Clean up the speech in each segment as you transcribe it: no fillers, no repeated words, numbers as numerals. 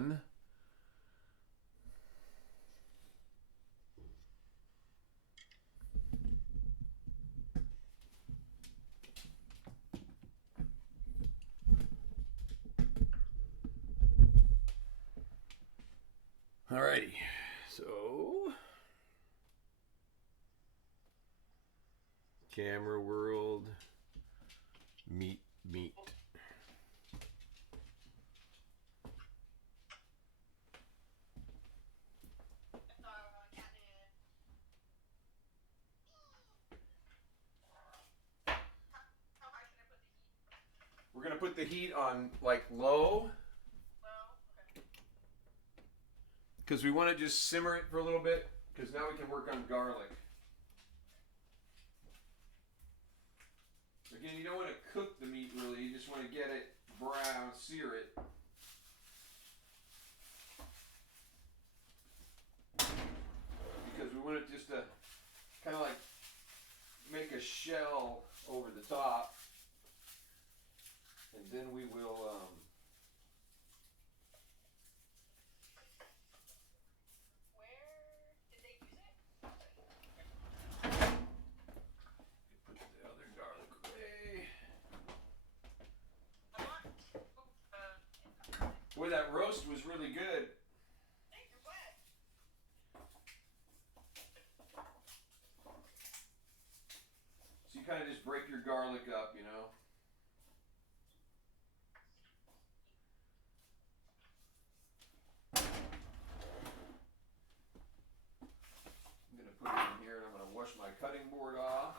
on. Alrighty, so camera world, meat. We're gonna put the heat on like low. Because we want to just simmer it for a little bit, because now we can work on garlic. Again, you don't want to cook the meat really, you just want to get it brown, sear it. Because we want it just to kind of like make a shell over the top. And then we will put the other garlic away. Boy, that roast was really good. So you kind of just break your garlic up, you know. I'm going to put it in here and I'm going to wash my cutting board off.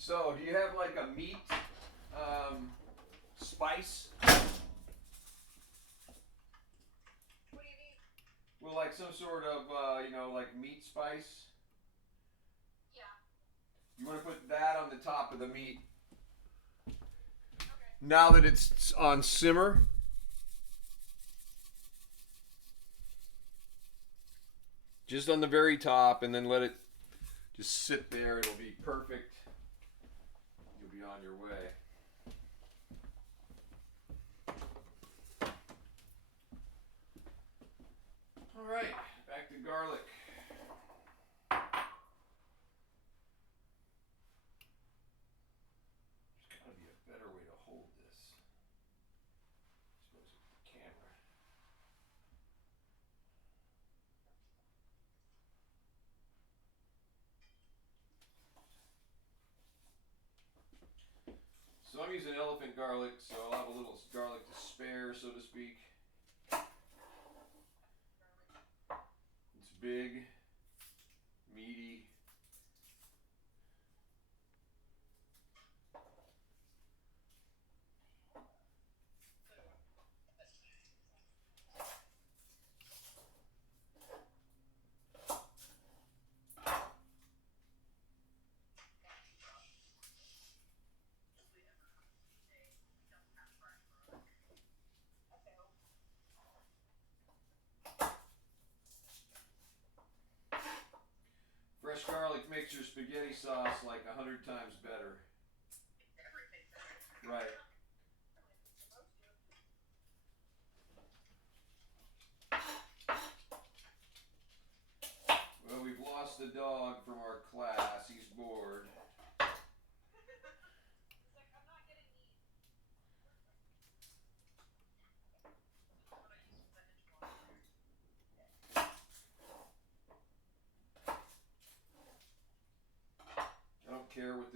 So, do you have like a meat spice? What do you mean? Well, like some sort of, like meat spice. Yeah. You want to put that on the top of the meat. Okay. Now that it's on simmer. Just on the very top, and then let it just sit there. It'll be perfect. You'll be on your way. All right, back to garlic. There's got to be a better way to hold this. I suppose with the camera. So I'm using elephant garlic, so I'll have a little garlic to spare, so to speak. It's big, meaty. Fresh garlic makes your spaghetti sauce like 100 times better. Right. Well, we've lost the dog from our class. He's bored.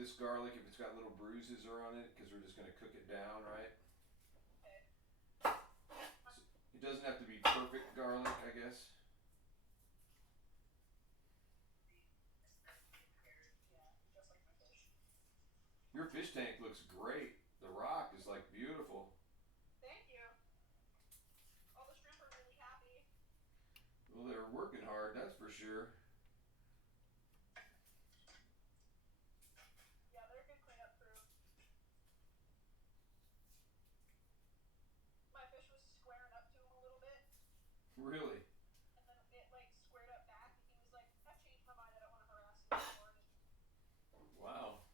this garlic if it's got little bruises around it because we're just going to cook it down, right? Okay. It doesn't have to be perfect garlic, I guess. Yeah, just like my fish. Your fish tank looks great. The rock is like beautiful. Thank you. All the shrimp are really happy. Well, they're working hard, that's for sure. Yeah, they're a good cleanup crew. My fish was squaring up to him a little bit, Really? and then it like squared up back, and he was like, "I've changed my mind. I don't want to harass you anymore." Wow.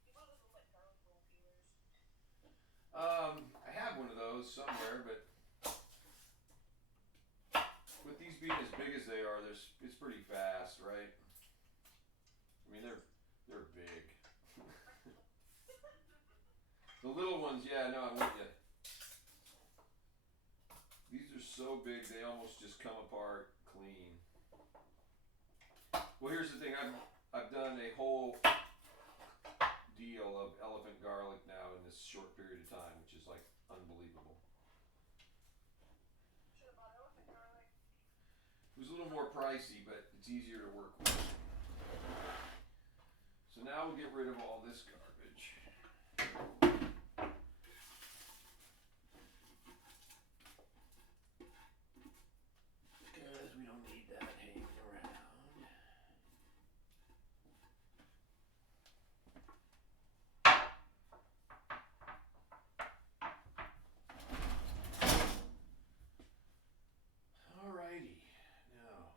He one of those little like garlic roll peelers. I have one of those somewhere, but with these being as big as they are, it's pretty fast, right? I mean, they're big. The little ones, yeah, no, I'm with you. These are so big they almost just come apart clean. Well, here's the thing. I've done a whole deal of elephant garlic now in this short period of time, which is like unbelievable. Should have bought elephant garlic. It was a little more pricey, but it's easier to work with. So now we'll get rid of all this garbage. Because we don't need that hanging around. Alrighty. Now,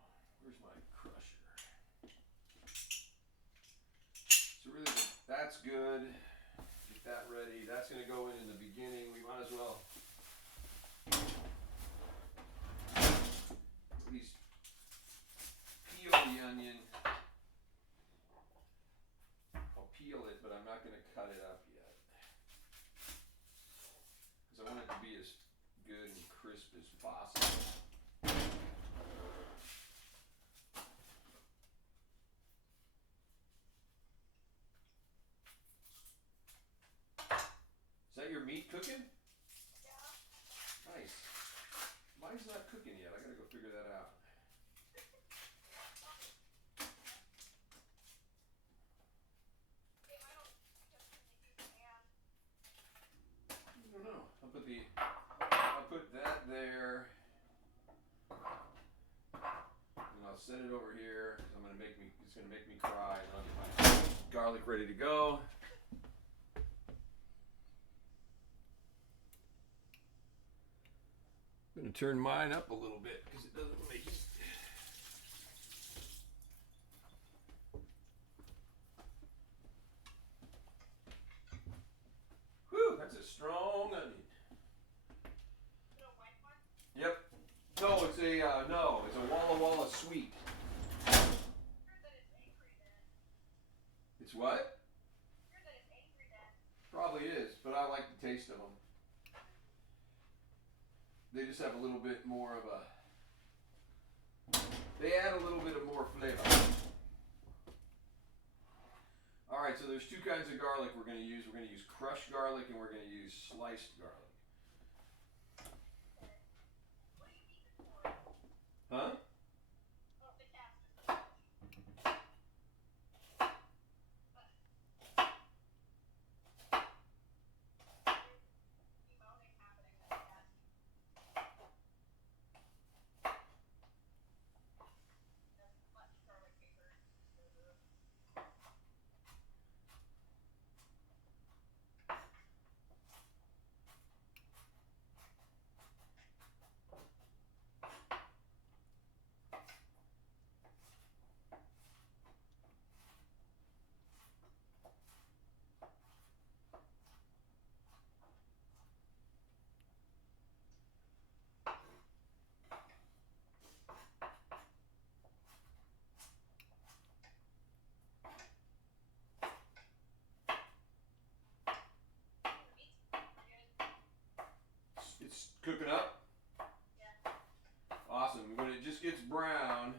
where's my crusher? So really, that's good. Get that ready. That's going to go in the beginning. We might as well at least peel the onion. I'll peel it, but I'm not going to cut it up yet. Because I want it to be as good and crisp as possible. Is that your meat cooking? Yeah. Nice. Mine's not cooking yet. I gotta go figure that out. Hey, I don't just use the pan. I don't know. I'll put that there. And I'll set it over here because it's gonna make me cry, and I'll get my garlic ready to go. I'm gonna turn mine up a little bit because it doesn't make it. Whew, that's a strong onion. Is it a white one? Yep. No, it's a Walla Walla sweet. I heard that it's angry then. It's what? I heard that it's angry then. Probably is, but I like the taste of them. They just have a little bit more of a. They add a little bit of more flavor. All right, so there's two kinds of garlic we're going to use. We're going to use crushed garlic and we're going to use sliced garlic. What do you need it for? Huh? Oh, the cat's just a fish. Demoning happening with the cat. That's much garlic paper. cooking up? Yeah. Awesome. When it just gets brown,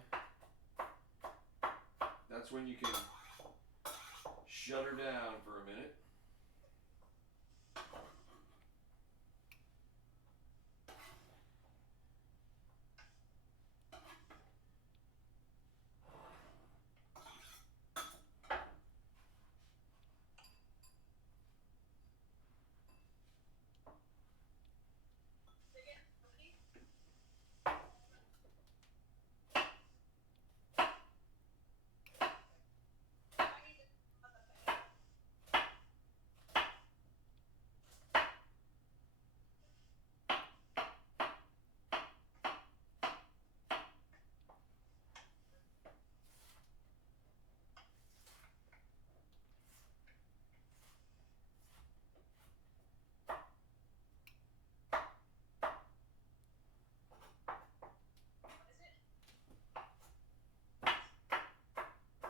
that's when you can shut her down for a minute. They're getting fruity. I need to on the fan. What is it?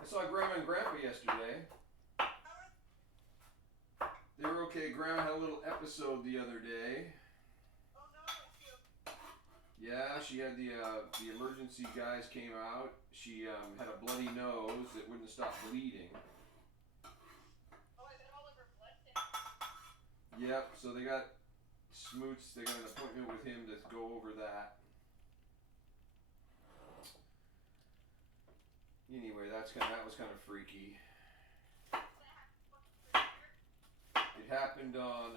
I saw Grandma and Grandpa yesterday. How are They were okay. Grandma had a little episode the other day. Oh no, you. Yeah, she had the emergency guys came out. She had a bloody nose that wouldn't stop bleeding. Oh, I bet all of her blood thinners. Yep. So they got Smoots. They got an appointment with him to go over that. Anyway, that was kind of freaky. It happened on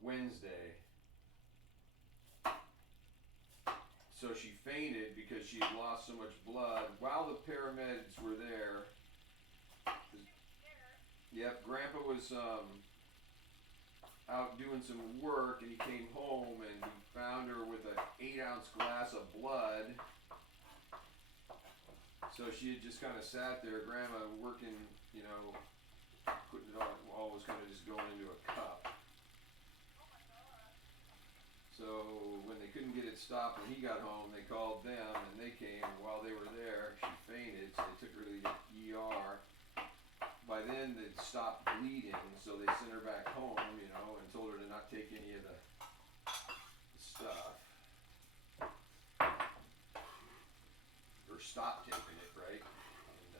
Wednesday. So she fainted because she had lost so much blood while the paramedics were there. Yep, Grandpa was out doing some work, and he came home and he found her with an 8-ounce glass of blood. So she had just kind of sat there, Grandma working, you know, putting it all was kind of just going into a cup. So when they couldn't get it stopped when he got home, they called them and they came. And while they were there, she fainted, so they took her to the ER. By then they'd stopped bleeding, so they sent her back home, you know, and told her to not take any of the stuff. Or stop taking it, right? And,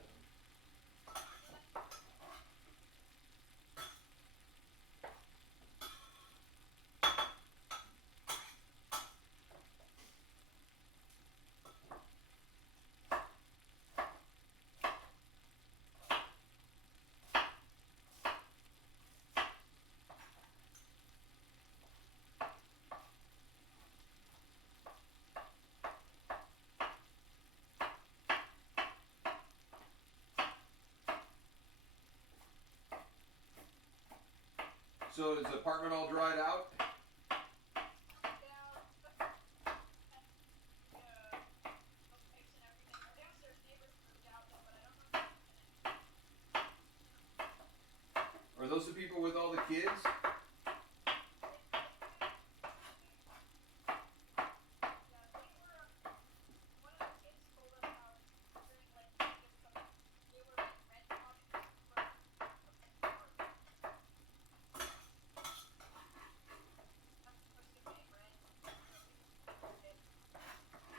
so is the apartment all dried out? Are those the people with all the kids?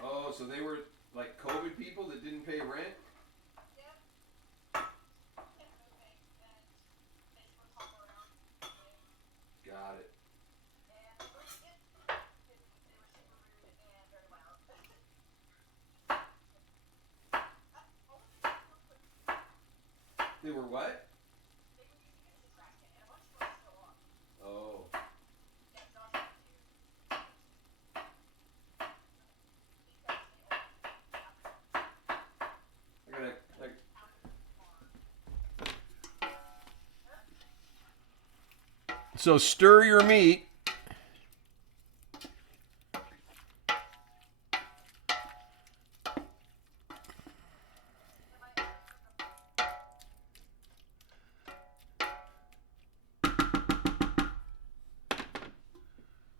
Oh, so they were like COVID people that didn't pay rent? Got it. They were what? Oh. I gotta, like, so stir your meat.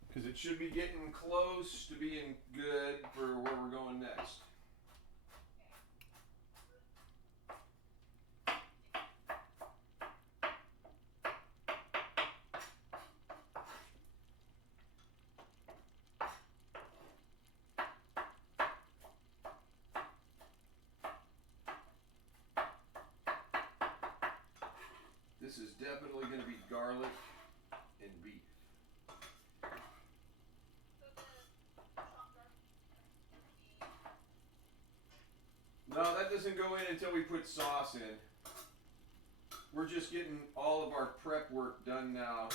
Because it should be getting close to being good for where we're going next. This is definitely going to be garlic and beef. So the chopped garlic and No, that doesn't go in until we put sauce in. We're just getting all of our prep work done now.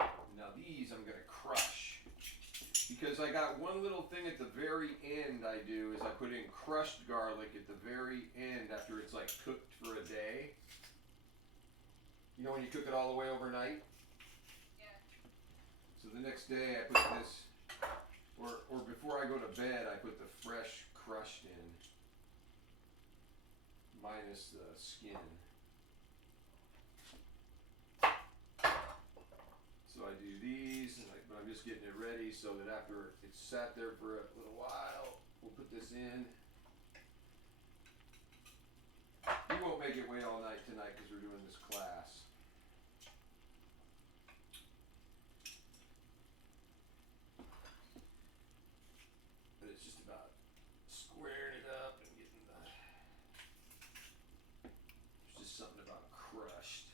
Now these I'm going to crush. Because I got one little thing at the very end I do is I put in crushed garlic at the very end after it's like cooked for a day. You know when you cook it all the way overnight? yeah. So the next day I put this, or before I go to bed I put the fresh crushed in. Minus the skin. So I do these, but I'm just getting it ready so that after it's sat there for a little while, we'll put this in. We won't make it wait all night tonight because we're doing this class. But it's just about squaring it up and getting the... There's just something about crushed,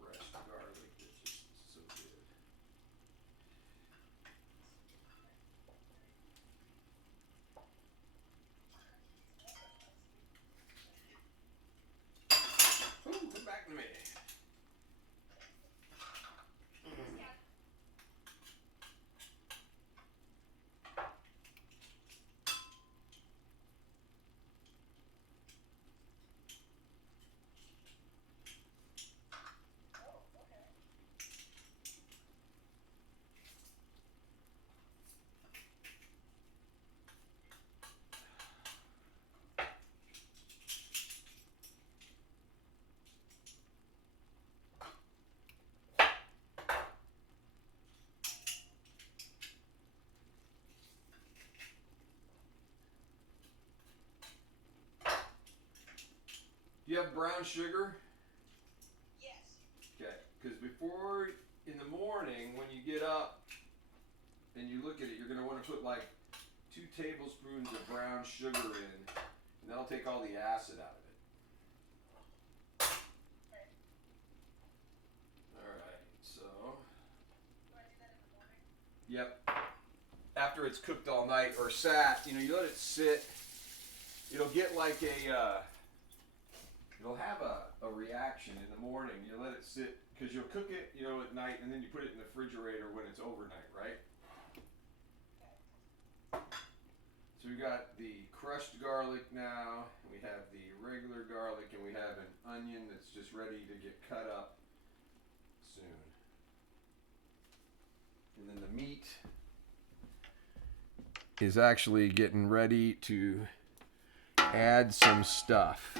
fresh garlic that's just so good. Ooh, come back to me. Do you have brown sugar? Yes. Okay, because before, in the morning, when you get up and you look at it, you're going to want to put like 2 tablespoons of brown sugar in, and that'll take all the acid out of it. Alright, so. Do I do that in the morning? Yep. After it's cooked all night or sat, you let it sit. It'll get like it'll have a reaction in the morning. You let it sit, because you'll cook it, at night, and then you put it in the refrigerator when it's overnight, right? So we got the crushed garlic now, we have the regular garlic, and we have an onion that's just ready to get cut up soon. And then the meat is actually getting ready to add some stuff.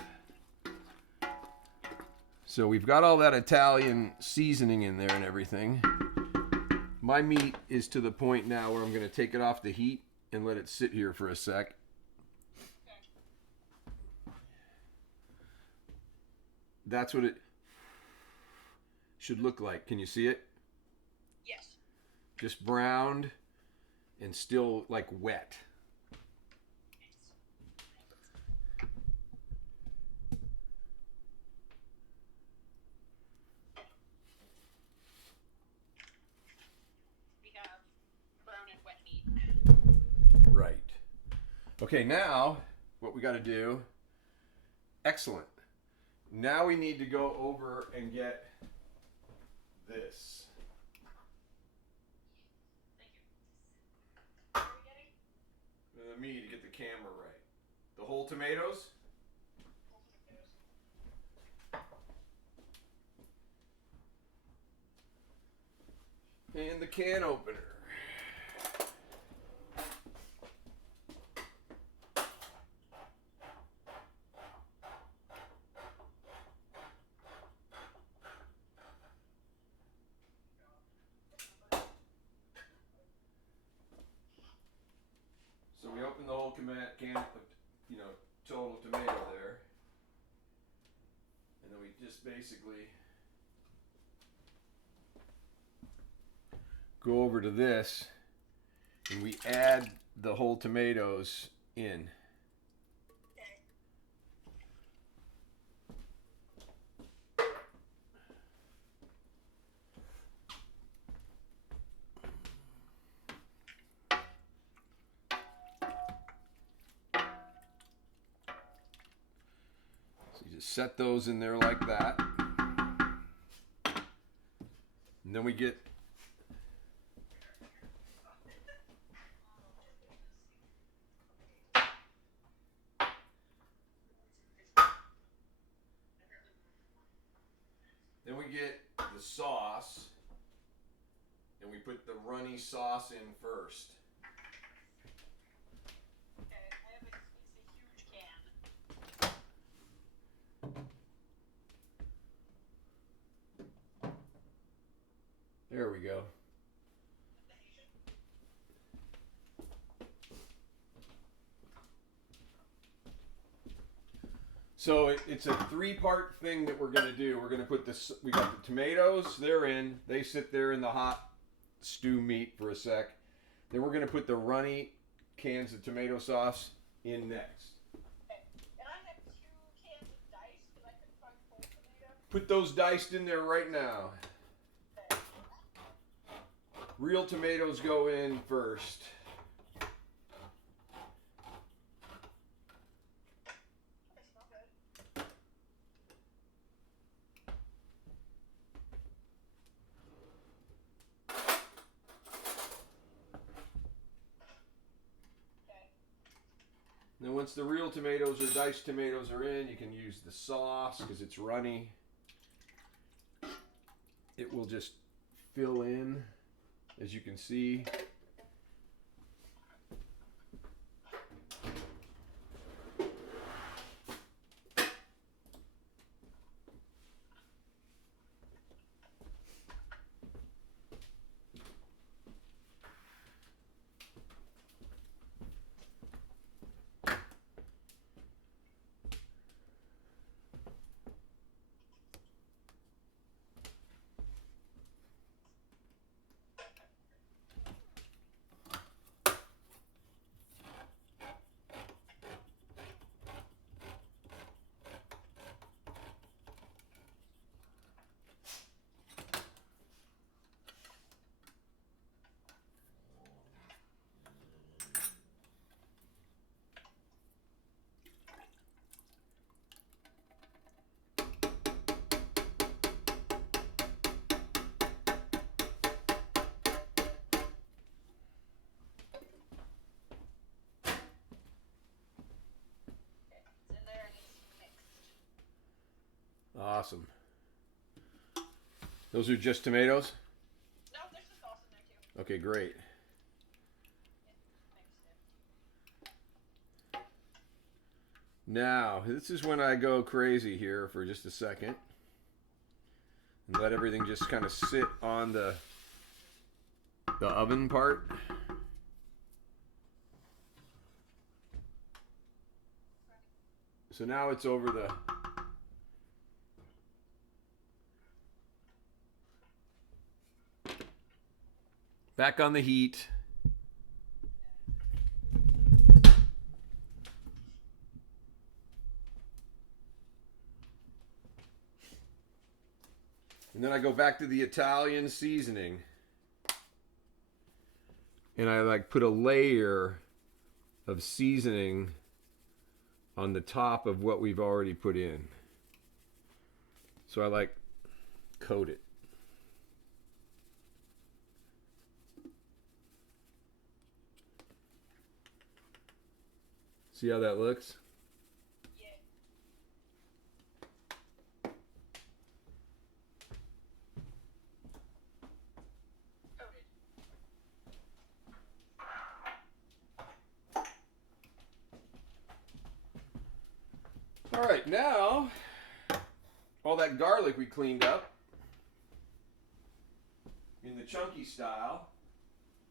So we've got all that Italian seasoning in there and everything. My meat is to the point now where I'm going to take it off the heat and let it sit here for a sec. That's what it should look like. Can you see it? Yes. Just browned and still like wet. We have brown and wet meat. Right. Okay, now what we got to do. Excellent. Now we need to go over and get this. Thank you. What are we getting? Me to get the camera right. The whole tomatoes? And the can opener. So we open the whole can of, total tomato there. And then we just basically go over to this and we add the whole tomatoes in. set those in there like that. And then we get the sauce, and we put the runny sauce in first. Okay, I have it's a huge can. There we go. So it's a 3-part thing that we're gonna do. We're gonna put this. We got the tomatoes. They're in. They sit there in the hot stew meat for a sec. Then we're gonna put the runny cans of tomato sauce in next. Okay. And I have 2 cans of dice because I couldn't find full tomato. Put those diced in there right now. Okay. Real tomatoes go in first. They smell good. Okay. Then once the real tomatoes or diced tomatoes are in, you can use the sauce because it's runny. It will just fill in, as you can see. It's in there and it's mixed. Awesome. Those are just tomatoes? No, there's the sauce in there too. Okay, great. Mixed it. Now, this is when I go crazy here for just a second. And let everything just kind of sit on the oven part. So now it's over the back on the heat. And then I go back to the Italian seasoning. And I like put a layer of seasoning on the top of what we've already put in. So I like coat it. See how that looks? Yeah. Coated. All right, now all that garlic we cleaned up in the chunky style.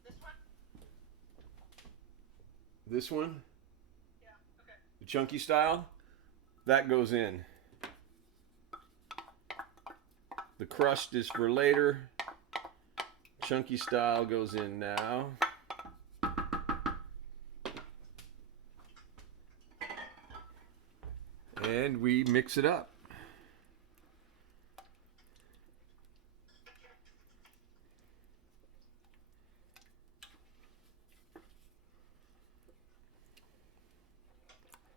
This one? This one, Yeah. Okay. the chunky style, that goes in. The crust is for later. Chunky style goes in now. And we mix it up.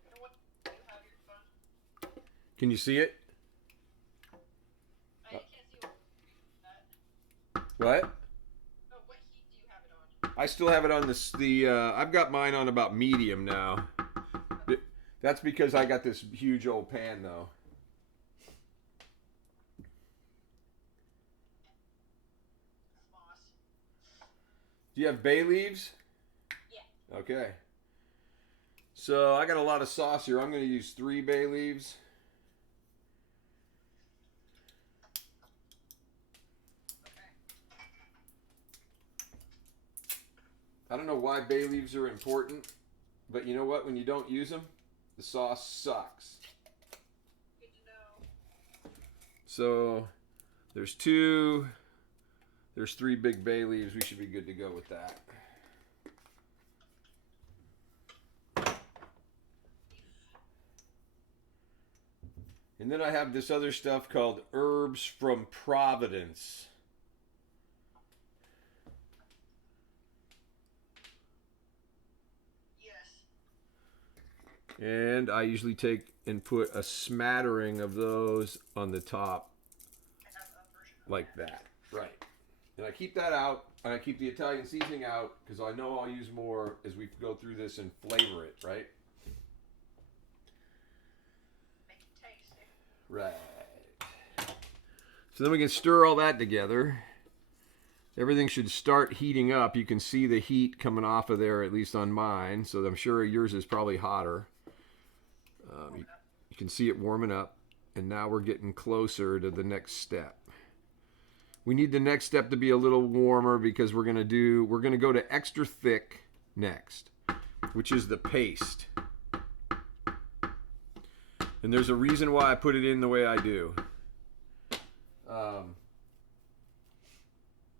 And what do you have your phone? Can you see it? I can't see that. What? Oh, what heat do you have it on? I still have it on I've got mine on about medium now. That's because I got this huge old pan though. Moss. Do you have bay leaves? Yeah. Okay. So I got a lot of sauce here. I'm going to use 3 bay leaves. Okay. I don't know why bay leaves are important, but you know what? When you don't use them, the sauce sucks. Good to know. So there's 3 big bay leaves. We should be good to go with that. And then I have this other stuff called Herbs from Providence. Yes. And I usually take and put a smattering of those on the top I have a version of like that. Right. And I keep that out, and I keep the Italian seasoning out because I know I'll use more as we go through this and flavor it, right? Make it tasty. Right. So then we can stir all that together. Everything should start heating up. You can see the heat coming off of there, at least on mine. So I'm sure yours is probably hotter. You can see it warming up. And now we're getting closer to the next step. We need the next step to be a little warmer because we're gonna go to extra thick next, which is the paste. And there's a reason why I put it in the way I do.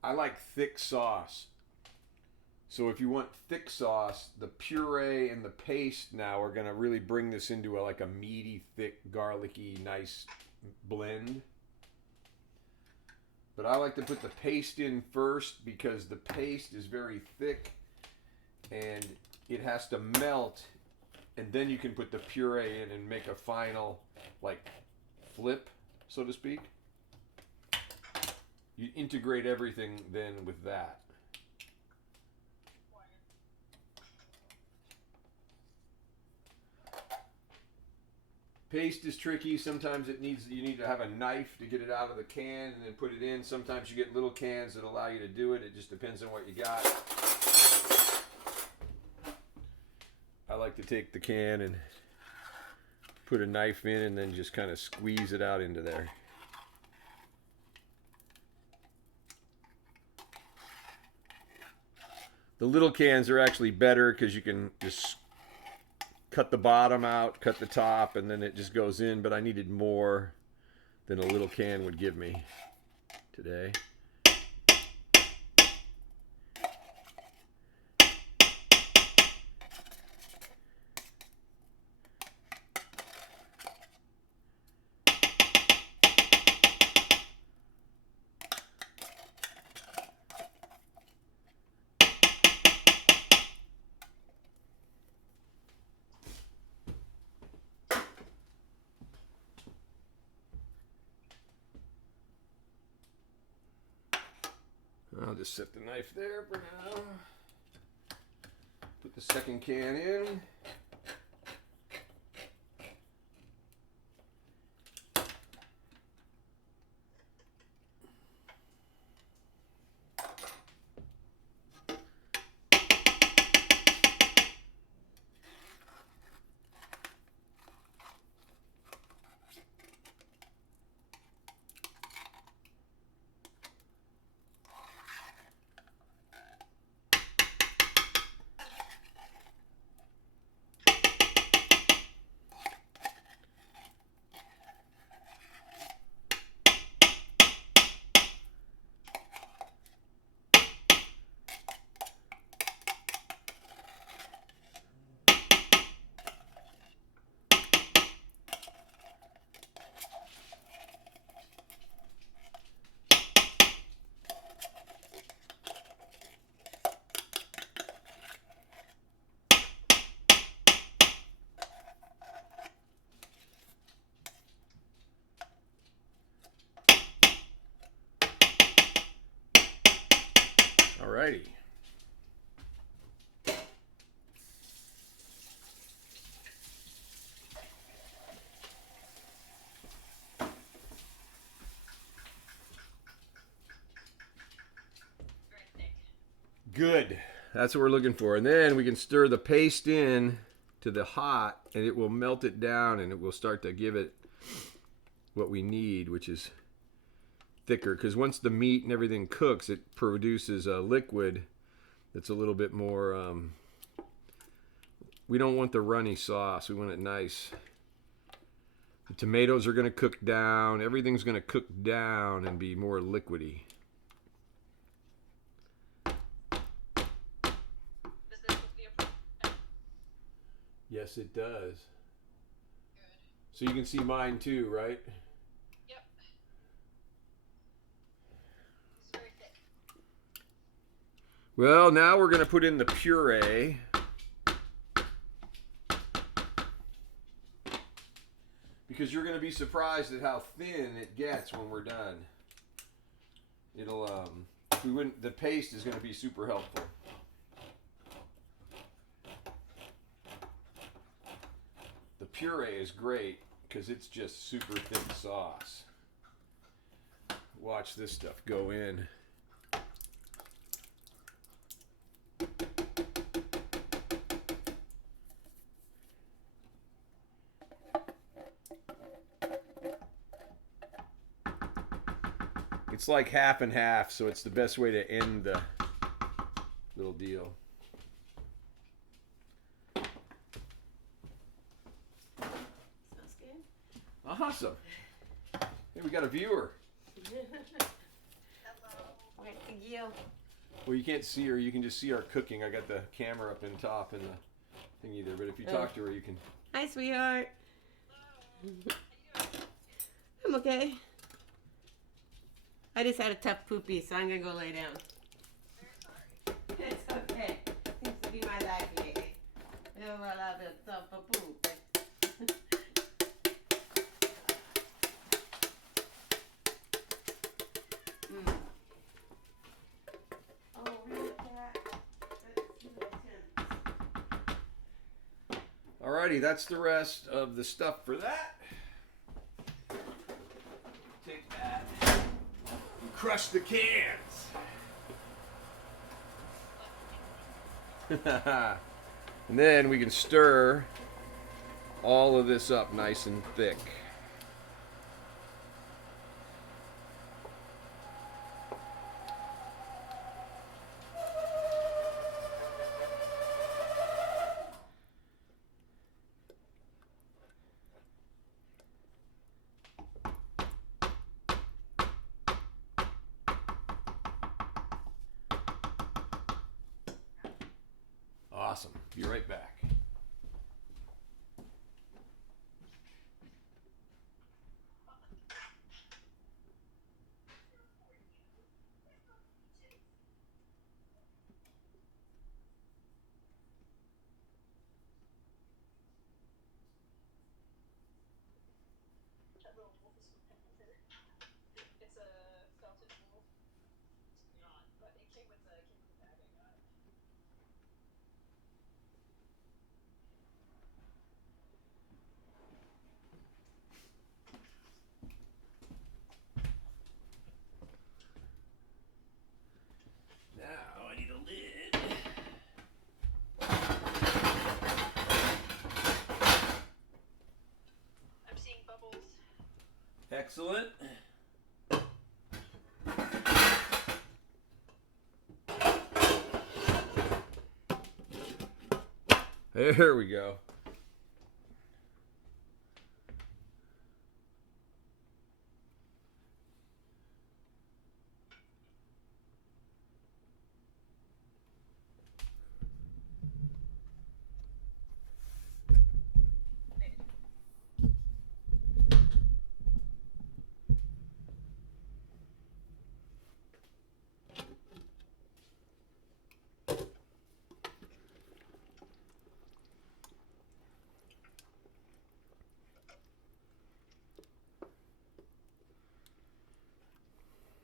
I like thick sauce. So if you want thick sauce, the puree and the paste now are going to really bring this into like a meaty, thick, garlicky, nice blend. But I like to put the paste in first because the paste is very thick and it has to melt, and then you can put the puree in and make a final like flip, so to speak. You integrate everything then with that. Paste is tricky. Sometimes you need to have a knife to get it out of the can and then put it in. Sometimes you get little cans that allow you to do it. It just depends on what you got. I like to take the can and put a knife in and then just kind of squeeze it out into there. The little cans are actually better because you can just cut the bottom out, cut the top, and then it just goes in. But I needed more than a little can would give me today. I'll just set the knife there for now. Put the second can in. Alrighty. Very thick. Good. That's what we're looking for. And then we can stir the paste in to the hot, and it will melt it down, and it will start to give it what we need, which is thicker. Because once the meat and everything cooks, it produces a liquid that's a little bit more. We don't want the runny sauce. We want it nice. The tomatoes are going to cook down. Everything's going to cook down and be more liquidy. Does this look the appropriate? Yes, it does. Good. So you can see mine too, right? Yep. It's very thick. Well, now we're going to put in the puree. Because you're going to be surprised at how thin it gets when we're done. It'll, the paste is going to be super helpful. The puree is great because it's just super thin sauce. Watch this stuff go in. It's like half and half, so it's the best way to end the little deal. Smells good. Awesome. Hey, we got a viewer. Hello. Where's the Gil? Well, you can't see her. You can just see our cooking. I got the camera up in top and the thingy there. But if you talk to her, you can. Hi, sweetheart. I'm okay. I just had a tough poopy, so I'm gonna go lay down. Very sorry. It's okay. Seems to be my life lately. I have a lot of stuff for poop. Oh, really? Alrighty, that's the rest of the stuff for that. Take that and crush the cans. And then we can stir all of this up nice and thick. Awesome. Be right back. That little wolf is from Pendleton. It's a felted wolf. But it came with the bag I got. Now I need a lid. I'm seeing bubbles. Excellent. There we go.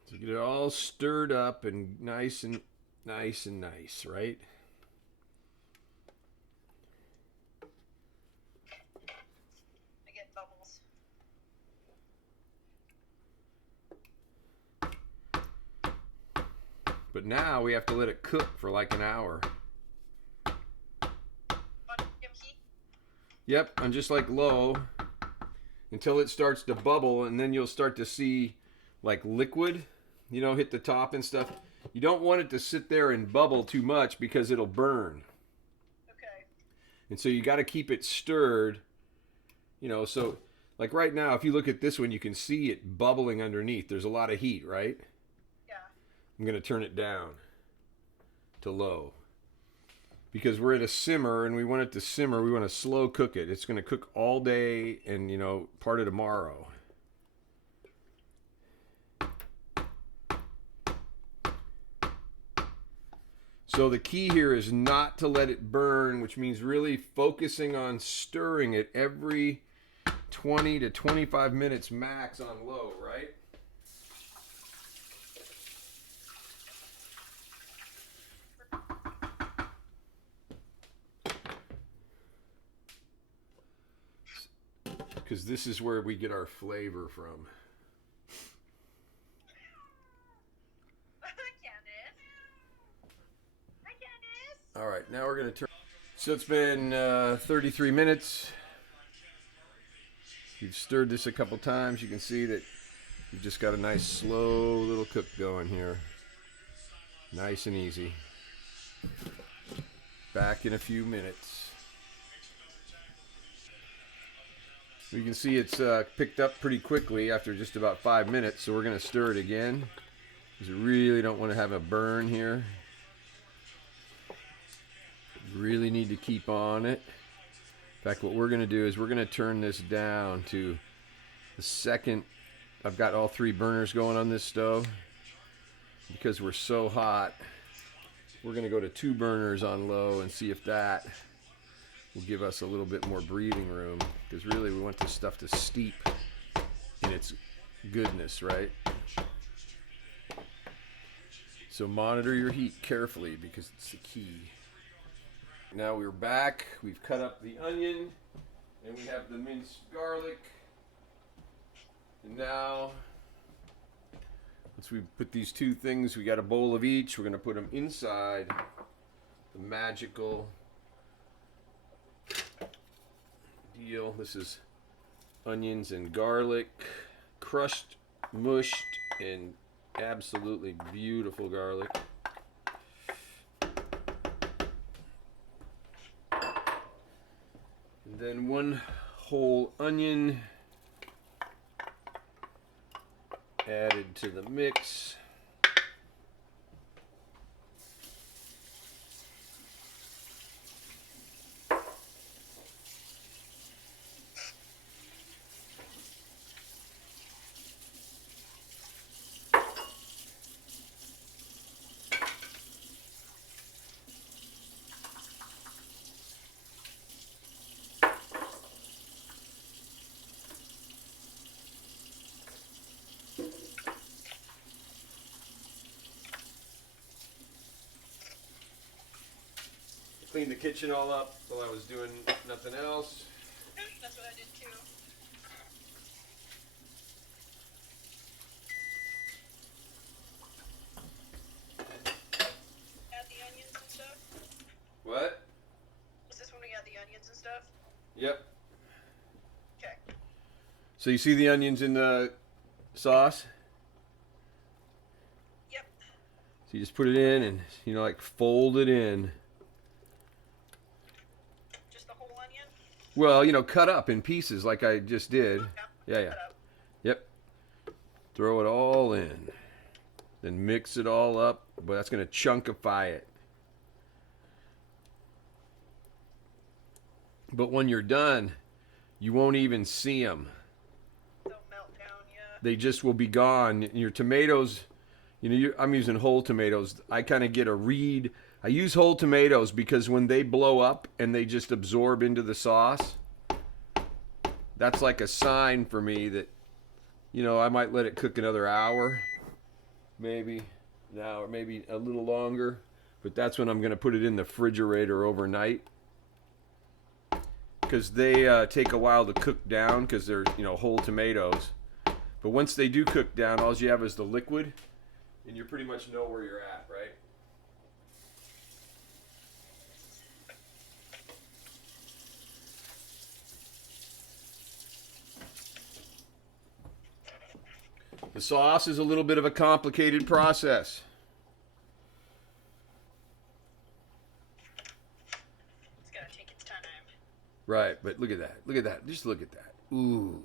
So get it all stirred up and nice and Nice and nice, right? I get bubbles. But now we have to let it cook for like an hour. On medium heat? Yep, on just like low until it starts to bubble, and then you'll start to see like liquid, you know, hit the top and stuff. You don't want it to sit there and bubble too much because it'll burn. Okay. And so you got to keep it stirred, you know, so like right now, if you look at this one, you can see it bubbling underneath. There's a lot of heat, right? Yeah. I'm going to turn it down to low because we're at a simmer and we want it to simmer. We want to slow cook it. It's going to cook all day and, you know, part of tomorrow. So the key here is not to let it burn, which means really focusing on stirring it every 20 to 25 minutes max on low, right? Because this is where we get our flavor from. All right, now we're going to turn. So it's been 33 minutes. You've stirred this a couple times. You can see that you've just got a nice slow little cook going here. Nice and easy. Back in a few minutes. You can see it's picked up pretty quickly after just about 5 minutes. So we're going to stir it again because we really don't want to have a burn here. Really need to keep on it. In fact, what we're going to do is we're going to turn this down to the second. I've got all 3 burners going on this stove. Because we're so hot, we're going to go to 2 burners on low and see if that will give us a little bit more breathing room. Because really we want this stuff to steep in its goodness, right? So monitor your heat carefully because it's the key. Now we're back. We've cut up the onion and we have the minced garlic. And now, once we put these 2 things, we got a bowl of each. We're going to put them inside the magical deal. This is onions and garlic, crushed, mushed, and absolutely beautiful garlic. Then 1 whole onion added to the mix. Cleaned the kitchen all up while I was doing nothing else. That's what I did too. Add the onions and stuff. What? Is this when we add the onions and stuff? Yep. Okay. So you see the onions in the sauce? Yep. So you just put it in and, you know, like fold it in. Just the whole onion? Well, you know, cut up in pieces like I just did. Yeah. Cut up. Yep. Throw it all in. Then mix it all up. But that's going to chunkify it. But when you're done, you won't even see them. They'll melt down, yeah. They just will be gone. Your tomatoes, you know, I'm using whole tomatoes. I kind of get a read. I use whole tomatoes because when they blow up and they just absorb into the sauce, that's like a sign for me that, you know, I might let it cook another hour, maybe an hour, maybe a little longer. But that's when I'm going to put it in the refrigerator overnight, because they take a while to cook down because they're, whole tomatoes. But once they do cook down, all you have is the liquid, and you pretty much know where you're at, right? The sauce is a little bit of a complicated process. It's gotta take its time. Right, but look at that. Look at that. Just look at that. Ooh.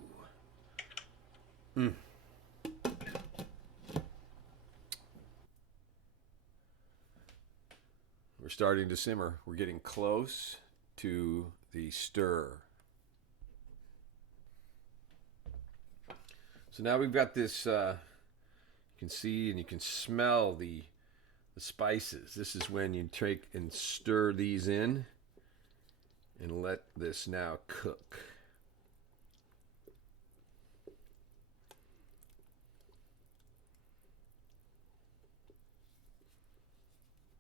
Mm. We're starting to simmer. We're getting close to the stir. So now we've got this, you can see and you can smell the spices. This is when you take and stir these in and let this now cook.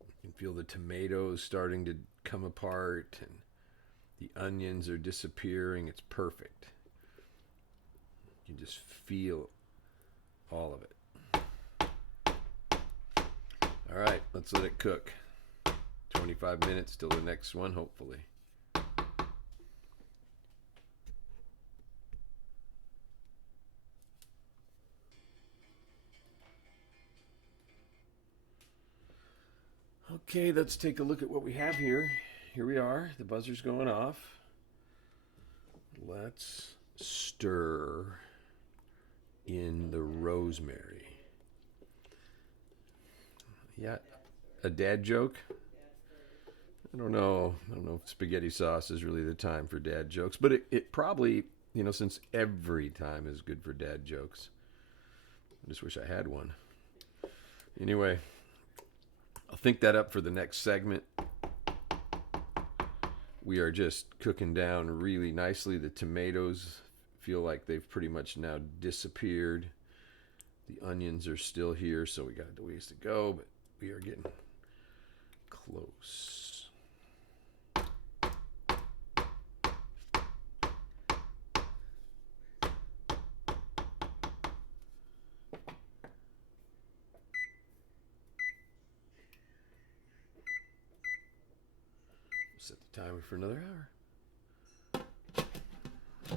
You can feel the tomatoes starting to come apart and the onions are disappearing. It's perfect. You can just feel all of it. All right, let's let it cook. 25 minutes till the next one, hopefully. Okay, let's take a look at what we have here. Here we are. The buzzer's going off. Let's stir in the rosemary. Yeah, a dad joke? I don't know if spaghetti sauce is really the time for dad jokes, but it probably, since every time is good for dad jokes. I just wish I had one. Anyway, I'll think that up for the next segment. We are just cooking down really nicely. The tomatoes feel like they've pretty much now disappeared. The onions are still here, so we got a ways to go, but we are getting close. Set the timer for another hour. There we go.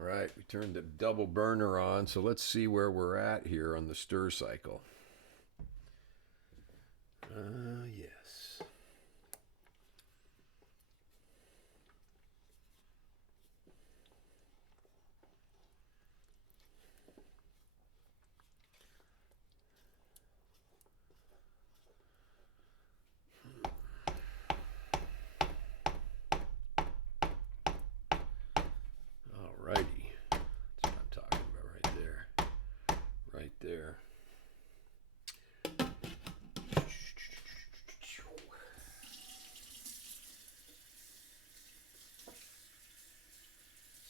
All right, we turned the double burner on, so let's see where we're at here on the stir cycle. Yes. Alrighty. That's what I'm talking about right there. Right there.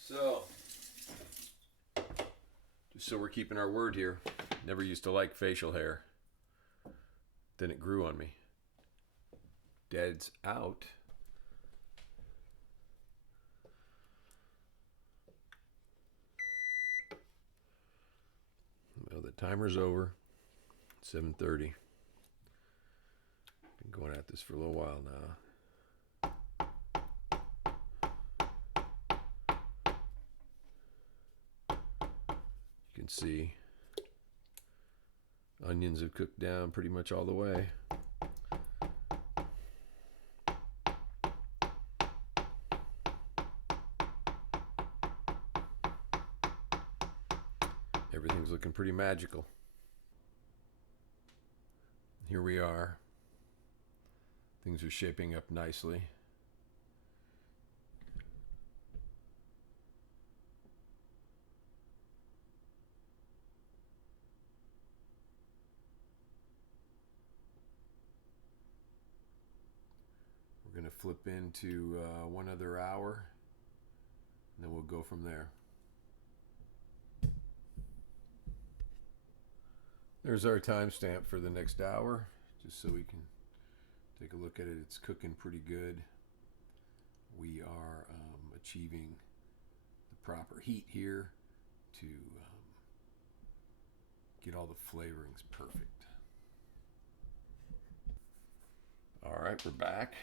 So, just so we're keeping our word here, never used to like facial hair. Then it grew on me. Dad's out. Well, the timer's over. 7:30. Been going at this for a little while now. You can see onions have cooked down pretty much all the way. Everything's looking pretty magical. Here we are. Things are shaping up nicely. We're going to flip into 1 other hour, and then we'll go from there. There's our timestamp for the next hour, just so we can take a look at it. It's cooking pretty good. We are achieving the proper heat here to get all the flavorings perfect. All right, we're back.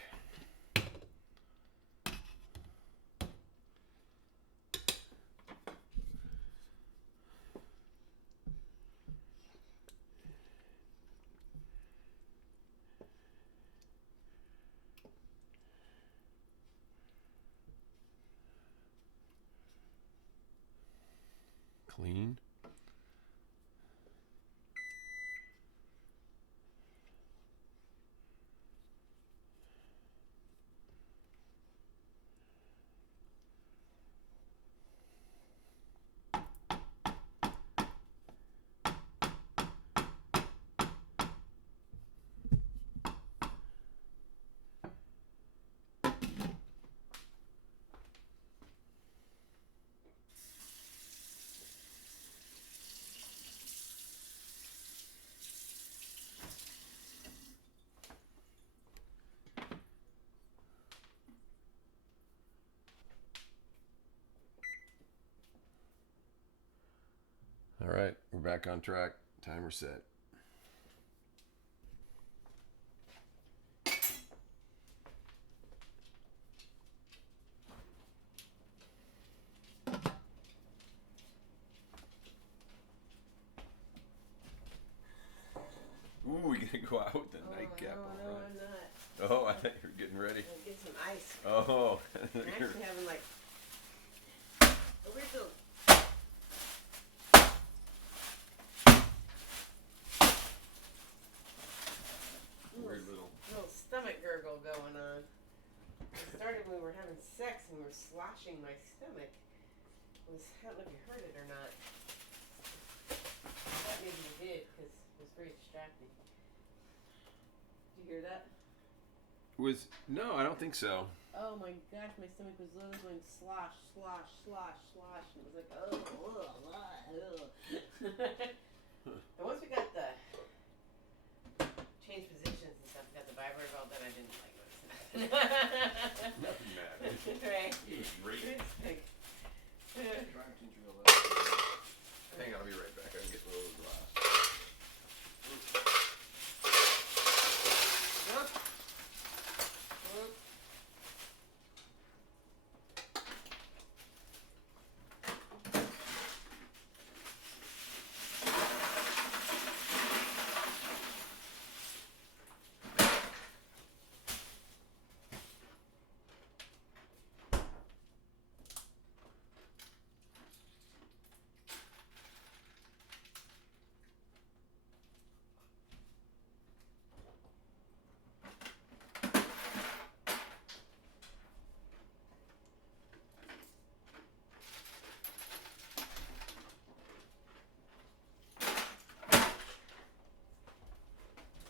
Clean. All right, we're back on track. Timer set. Ooh, we gonna go out with the nightcap on, no, right? I'm not. Oh, I think you're getting ready. I'll get some ice. Oh, I'm actually having like a weird little weird little. stomach gurgle going on. It started when we were having sex and we were sloshing my stomach. I don't know if you heard it or not. I thought maybe you did because it was very distracting. Did you hear that? No, I don't think so. Oh my gosh, my stomach was literally going slosh, slosh, slosh, slosh, and it was like, oh, and once we got the change positions and stuff, we got the vibrator all done, I didn't like noticing nothing. Nothing mattered. Right. It was great. It's like, Hang on, I'll be right back. I can get a little glass.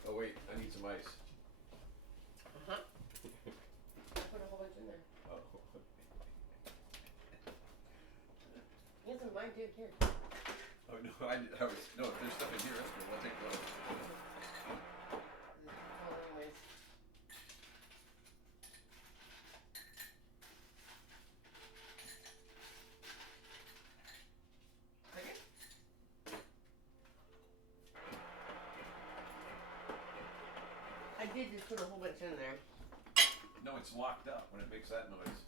Oh wait, I need some ice. I put a whole bunch in there. Oh. You have some of mine too, here. Oh no, I was no. If there's stuff in here, that's good. I'll take those. Oh, anyways. Okay. I did just put a whole bunch in there. No, it's locked up when it makes that noise.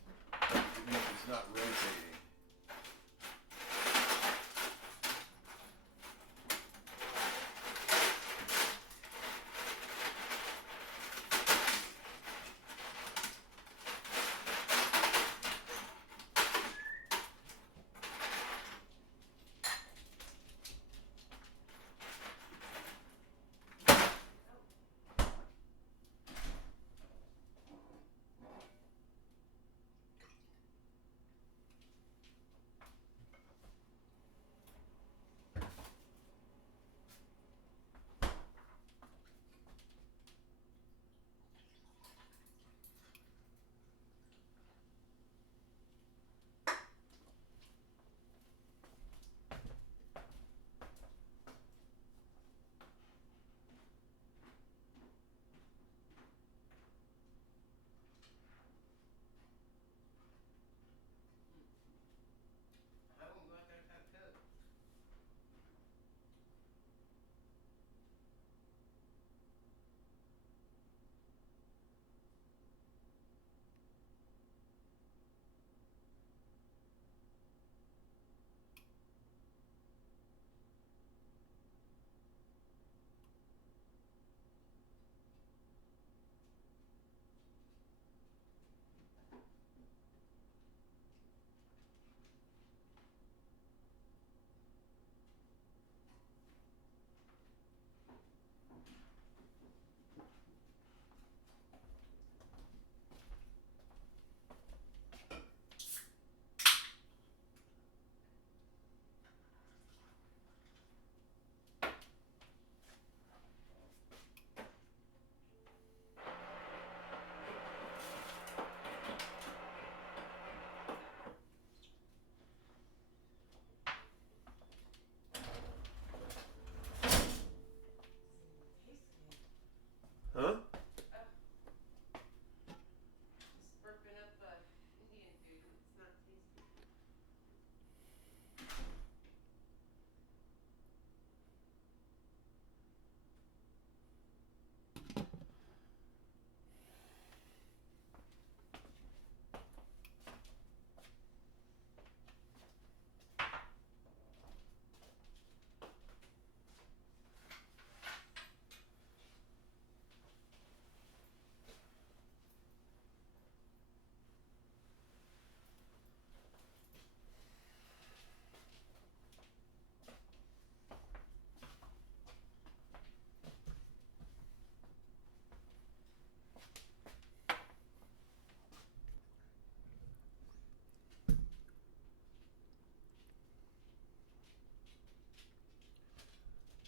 It means it's not rotating.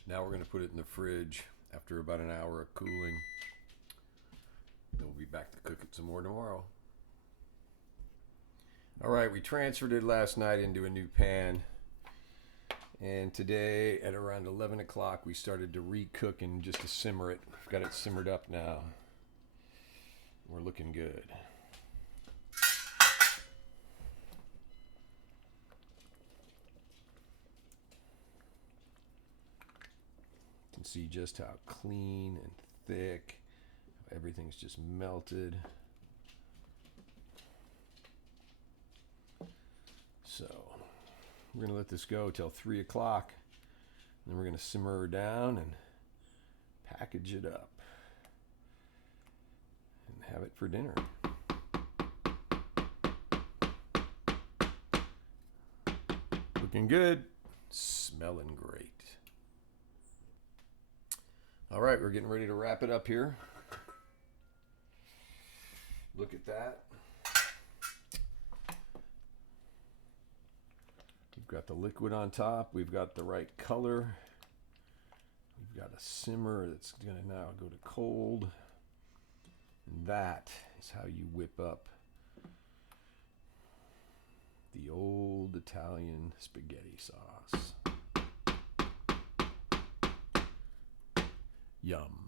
Now we're going to put it in the fridge after about an hour of cooling. Then we'll be back to cook it some more tomorrow. All right, we transferred it last night into a new pan. And today at around 11 o'clock, we started to recook and just to simmer it. We've got it simmered up now. We're looking good. You can see just how clean and thick. Everything's just melted. So we're going to let this go till 3 o'clock. Then we're going to simmer her down and package it up and have it for dinner. Looking good. Smelling great. All right, we're getting ready to wrap it up here. Look at that. We've got the liquid on top. We've got the right color. We've got a simmer that's going to now go to cold. And that is how you whip up the old Italian spaghetti sauce. Yum.